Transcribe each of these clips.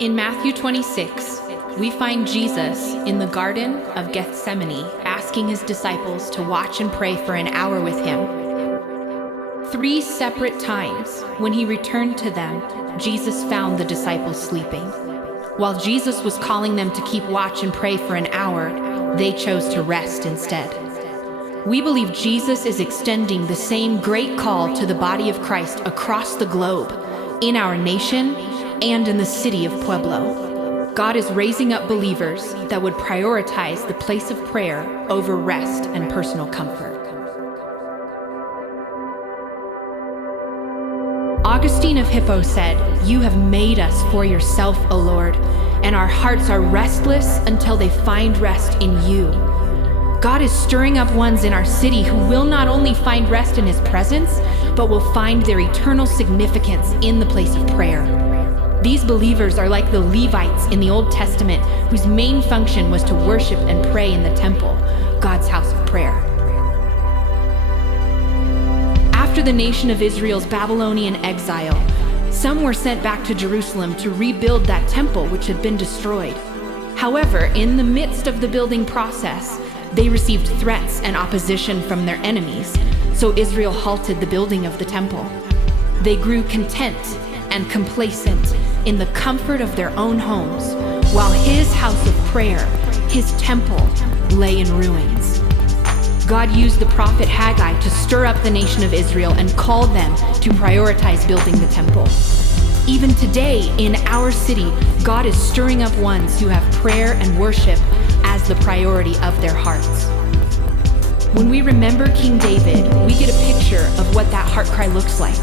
In Matthew 26, we find Jesus in the Garden of Gethsemane asking his disciples to watch and pray for an hour with him. 3 separate times, when he returned to them, Jesus found the disciples sleeping. While Jesus was calling them to keep watch and pray for an hour, they chose to rest instead. We believe Jesus is extending the same great call to the body of Christ across the globe, in our nation, and in the city of Pueblo. God is raising up believers that would prioritize the place of prayer over rest and personal comfort. Augustine of Hippo said, "You have made us for yourself, O Lord, and our hearts are restless until they find rest in you." God is stirring up ones in our city who will not only find rest in his presence, but will find their eternal significance in the place of prayer. These believers are like the Levites in the Old Testament, whose main function was to worship and pray in the temple, God's house of prayer. After the nation of Israel's Babylonian exile, some were sent back to Jerusalem to rebuild that temple which had been destroyed. However, in the midst of the building process, they received threats and opposition from their enemies, so Israel halted the building of the temple. They grew content and complacent in the comfort of their own homes, while his house of prayer, his temple, lay in ruins. God used the prophet Haggai to stir up the nation of Israel and call them to prioritize building the temple. Even today, in our city, God is stirring up ones who have prayer and worship as the priority of their hearts. When we remember King David, we get a picture of what that heart cry looks like.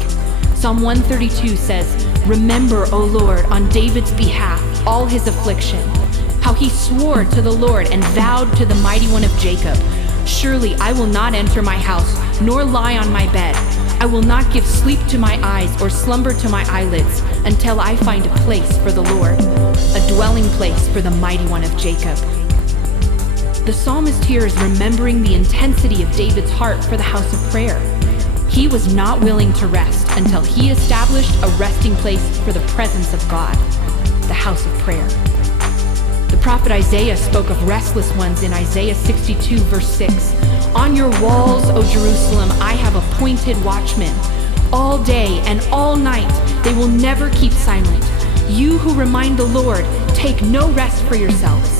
Psalm 132 says, "Remember, O Lord, on David's behalf, all his affliction, how he swore to the Lord and vowed to the Mighty One of Jacob, surely I will not enter my house, nor lie on my bed. I will not give sleep to my eyes or slumber to my eyelids until I find a place for the Lord, a dwelling place for the Mighty One of Jacob." The psalmist here is remembering the intensity of David's heart for the house of prayer. He was not willing to rest until he established a resting place for the presence of God, the house of prayer. The prophet Isaiah spoke of restless ones in Isaiah 62 verse 6. "On your walls, O Jerusalem, I have appointed watchmen. All day and all night they will never keep silent. You who remind the Lord, take no rest for yourselves."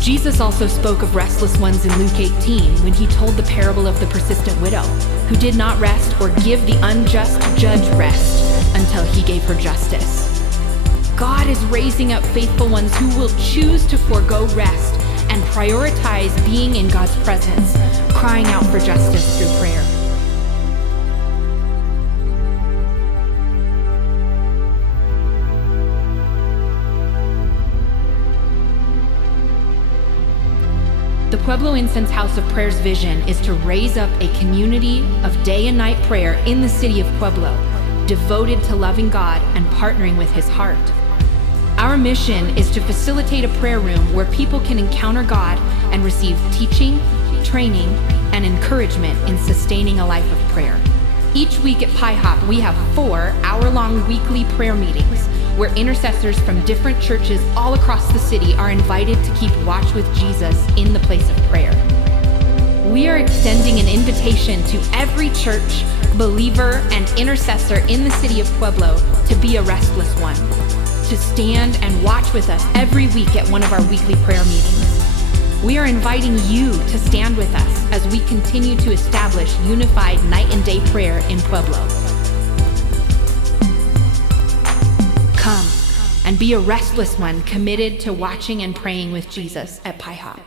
Jesus also spoke of restless ones in Luke 18 when he told the parable of the persistent widow, who did not rest or give the unjust judge rest until he gave her justice. God is raising up faithful ones who will choose to forego rest and prioritize being in God's presence, crying out for justice through prayer. The Pueblo Incense House of Prayer's vision is to raise up a community of day and night prayer in the city of Pueblo, devoted to loving God and partnering with his heart. Our mission is to facilitate a prayer room where people can encounter God and receive teaching, training, and encouragement in sustaining a life of prayer. Each week at Pi Hop, we have 4 hour-long weekly prayer meetings where intercessors from different churches all across the city are invited to keep watch with Jesus in the place of prayer. We are extending an invitation to every church, believer, and intercessor in the city of Pueblo to be a restless one, to stand and watch with us every week at one of our weekly prayer meetings. We are inviting you to stand with us as we continue to establish unified night and day prayer in Pueblo. Come and be a restless one committed to watching and praying with Jesus at Pi Hop.